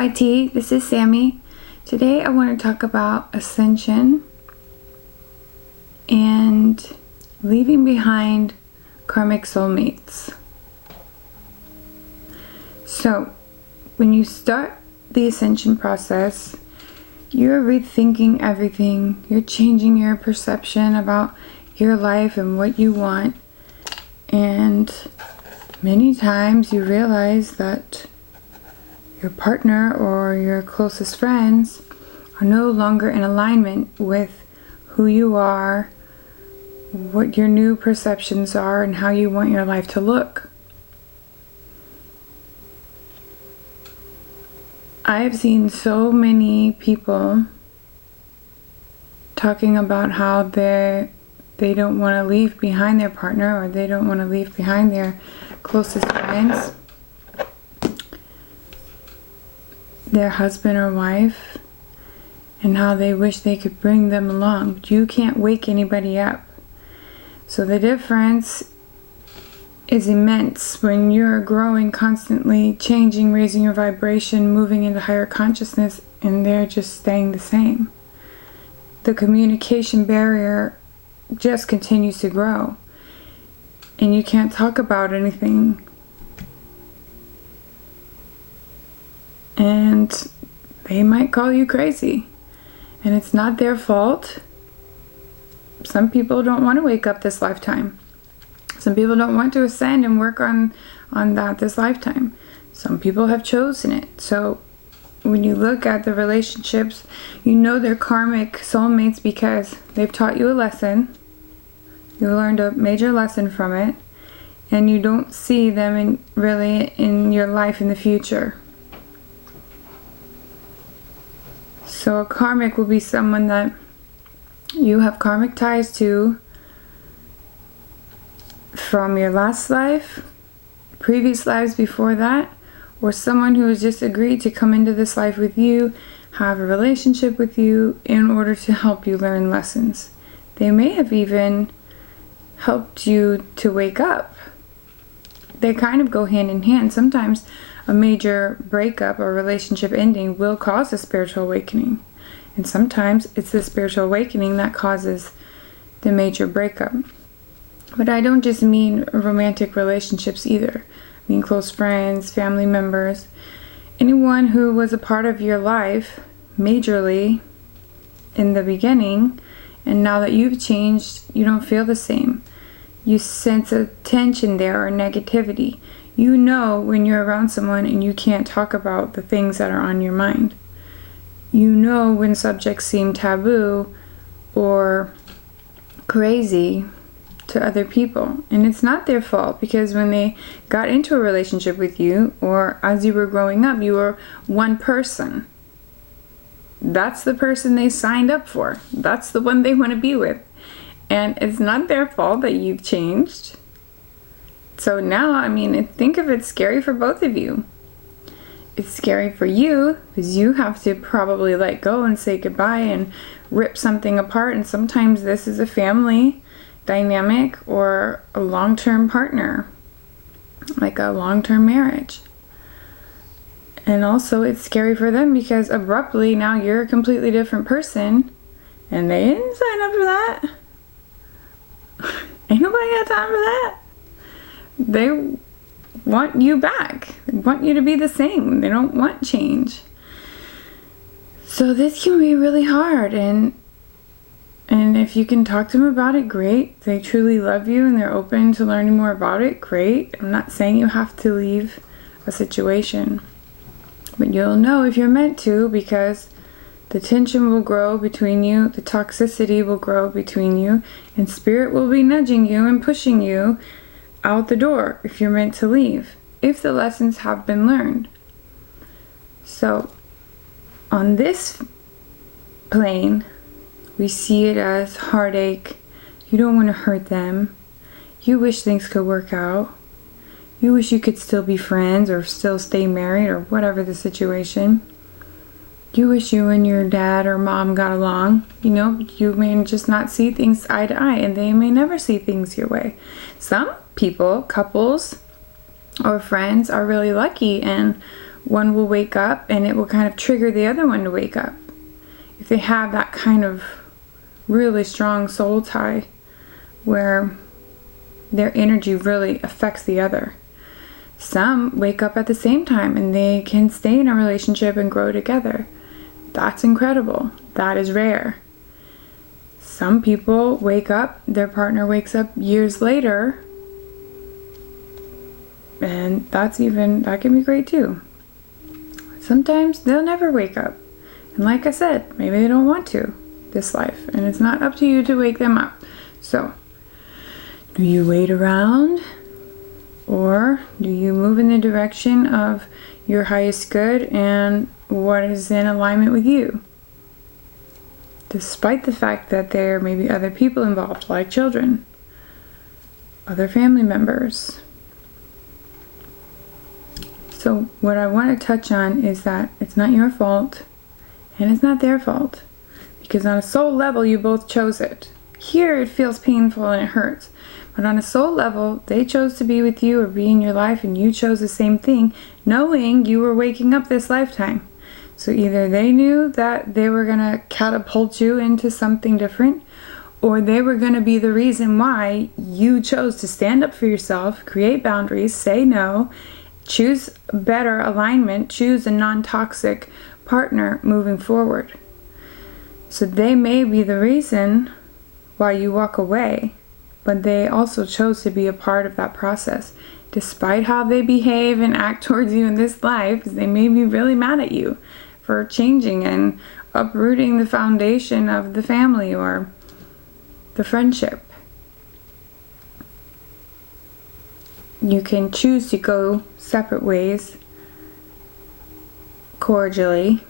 YT, this is Sami. Today I want to talk about ascension and leaving behind karmic soulmates. So, when you start the ascension process, you're rethinking everything. You're changing your perception about your life and what you want. And many times you realize that your partner or your closest friends are no longer in alignment with who you are, what your new perceptions are, and how you want your life to look. I have seen so many people talking about how they don't want to leave behind their partner, or they don't want to leave behind their closest friends, their husband or wife, and how they wish they could bring them along. You can't wake anybody up. So the difference is immense when you're growing constantly, changing, raising your vibration, moving into higher consciousness, and they're just staying the same. The communication barrier just continues to grow, and you can't talk about anything. And they might call you crazy, and it's not their fault. Some people don't want to wake up this lifetime. Some people don't want to ascend and work on that this lifetime. Some people have chosen it. So when you look at the relationships, you know they're karmic soulmates because they've taught you a lesson. You learned a major lesson from it, and you don't see them really in your life in the future. So a karmic will be someone that you have karmic ties to from your last life, previous lives before that, or someone who has just agreed to come into this life with you, have a relationship with you in order to help you learn lessons. They may have even helped you to wake up. They kind of go hand in hand. Sometimes a major breakup or relationship ending will cause a spiritual awakening. And sometimes it's the spiritual awakening that causes the major breakup. But I don't just mean romantic relationships either. I mean close friends, family members, anyone who was a part of your life majorly in the beginning, and now that you've changed, you don't feel the same. You sense a tension there or negativity. You know when you're around someone and you can't talk about the things that are on your mind. You know when subjects seem taboo or crazy to other people. And it's not their fault, because when they got into a relationship with you, or as you were growing up, you were one person. That's the person they signed up for. That's the one they want to be with. And it's not their fault that you've changed. So now, I mean, think of it scary for both of you. It's scary for you because you have to probably let go and say goodbye and rip something apart. And sometimes this is a family dynamic or a long-term partner, like a long-term marriage. And also it's scary for them because abruptly now you're a completely different person, and they didn't sign up for that. Ain't nobody got time for that. They want you back. They want you to be the same. They don't want change. So this can be really hard, and if you can talk to them about it, great. They truly love you and they're open to learning more about it, great. I'm not saying you have to leave a situation, but you'll know if you're meant to, because the tension will grow between you, the toxicity will grow between you, and spirit will be nudging you and pushing you out the door if you're meant to leave, if the lessons have been learned. So on this plane, we see it as heartache. You don't want to hurt them. You wish things could work out. You wish you could still be friends or still stay married or whatever the situation. You wish you and your dad or mom got along. You know, you may just not see things eye to eye, and they may never see things your way. Some people, couples, or friends are really lucky and one will wake up and it will kind of trigger the other one to wake up. If they have that kind of really strong soul tie where their energy really affects the other. Some wake up at the same time and they can stay in a relationship and grow together. That's incredible. That is rare. Some people wake up, their partner wakes up years later, and that can be great too. Sometimes they'll never wake up. And like I said, maybe they don't want to this life, and it's not up to you to wake them up. So, do you wait around, or do you move in the direction of your highest good and what is in alignment with you? Despite the fact that there may be other people involved, like children, other family members. So what I want to touch on is that it's not your fault and it's not their fault, because on a soul level you both chose it. Here it feels painful and it hurts, but on a soul level they chose to be with you or be in your life, and you chose the same thing knowing you were waking up this lifetime. So either they knew that they were going to catapult you into something different, or they were going to be the reason why you chose to stand up for yourself, create boundaries, say no, choose better alignment, choose a non-toxic partner moving forward. So they may be the reason why you walk away, but they also chose to be a part of that process. Despite how they behave and act towards you in this life, they may be really mad at you for changing and uprooting the foundation of the family or the friendship. You can choose to go separate ways cordially,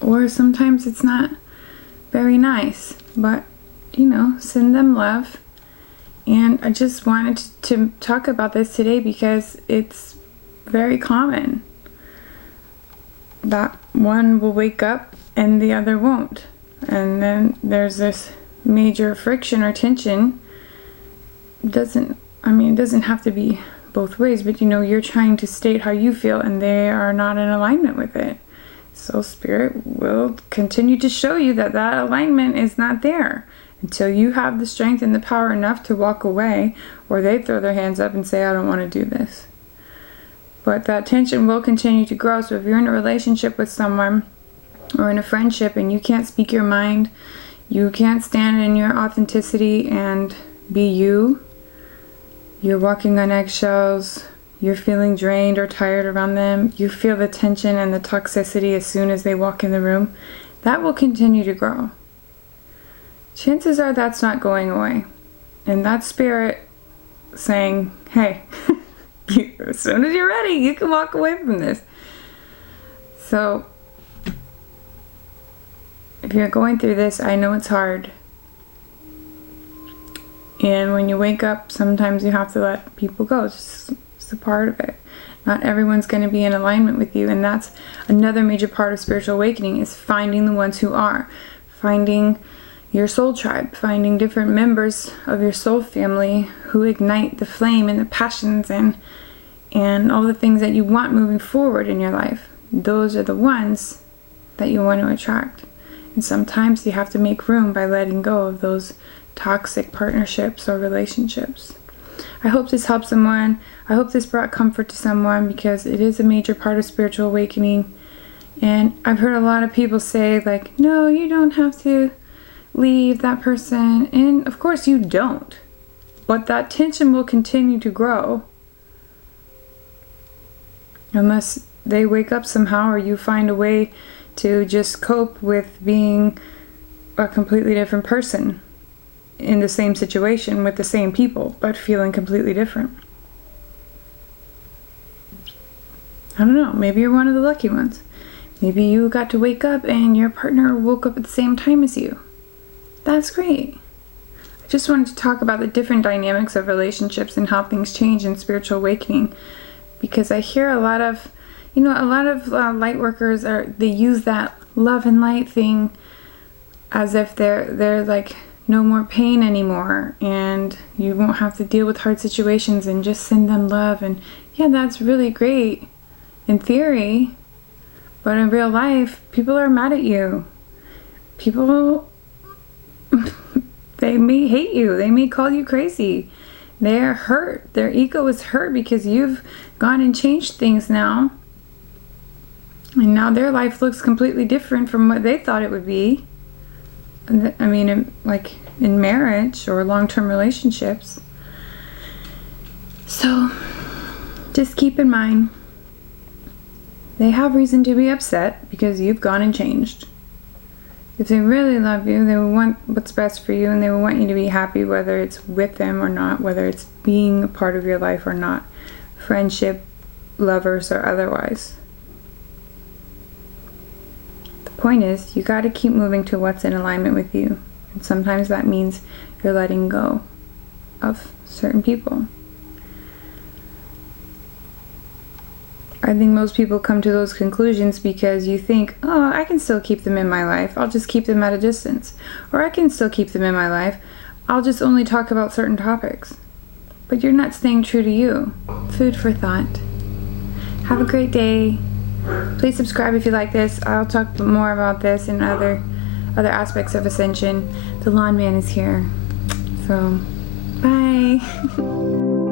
or sometimes it's not very nice, but send them love. And I just wanted to talk about this today because it's very common that one will wake up and the other won't, and then there's this major friction or tension. It doesn't have to be both ways, but you're trying to state how you feel and they are not in alignment with it. So Spirit will continue to show you that alignment is not there until you have the strength and the power enough to walk away, or they throw their hands up and say, I don't want to do this. But that tension will continue to grow. So if you're in a relationship with someone or in a friendship and you can't speak your mind, you can't stand in your authenticity and be you, you're walking on eggshells, you're feeling drained or tired around them, you feel the tension and the toxicity as soon as they walk in the room, that will continue to grow. Chances are that's not going away. And that's Spirit saying, hey, as soon as you're ready, you can walk away from this. So, if you're going through this, I know it's hard. And when you wake up, sometimes you have to let people go. It's just a part of it. Not everyone's going to be in alignment with you. And that's another major part of spiritual awakening, is finding the ones who are. Finding your soul tribe. Finding different members of your soul family who ignite the flame and the passions and all the things that you want moving forward in your life. Those are the ones that you want to attract. And sometimes you have to make room by letting go of those toxic partnerships or relationships. I hope this helped someone. I hope this brought comfort to someone, because it is a major part of spiritual awakening. And I've heard a lot of people say, like, no, you don't have to leave that person. And of course you don't. But that tension will continue to grow unless they wake up somehow, or you find a way to just cope with being a completely different person in the same situation with the same people, but feeling completely different. I don't know, maybe you're one of the lucky ones. Maybe you got to wake up and your partner woke up at the same time as you. That's great. I just wanted to talk about the different dynamics of relationships and how things change in spiritual awakening, because I hear a lot of light workers they use that love and light thing as if they're like no more pain anymore, and you won't have to deal with hard situations, and just send them love. And yeah, that's really great in theory, but in real life, people are mad at you. People, they may hate you. They may call you crazy. They're hurt. Their ego is hurt because you've gone and changed things now. And now their life looks completely different from what they thought it would be. I mean, like in marriage or long-term relationships. So just keep in mind, they have reason to be upset because you've gone and changed. If they really love you, they will want what's best for you, and they will want you to be happy, whether it's with them or not, whether it's being a part of your life or not, friendship, lovers, or otherwise. The point is, you got to keep moving to what's in alignment with you. And sometimes that means you're letting go of certain people. I think most people come to those conclusions because you think, oh, I can still keep them in my life. I'll just keep them at a distance. Or I can still keep them in my life. I'll just only talk about certain topics. But you're not staying true to you. Food for thought. Have a great day. Please subscribe if you like this. I'll talk more about this and other aspects of Ascension. The Lawn Man is here. So, bye.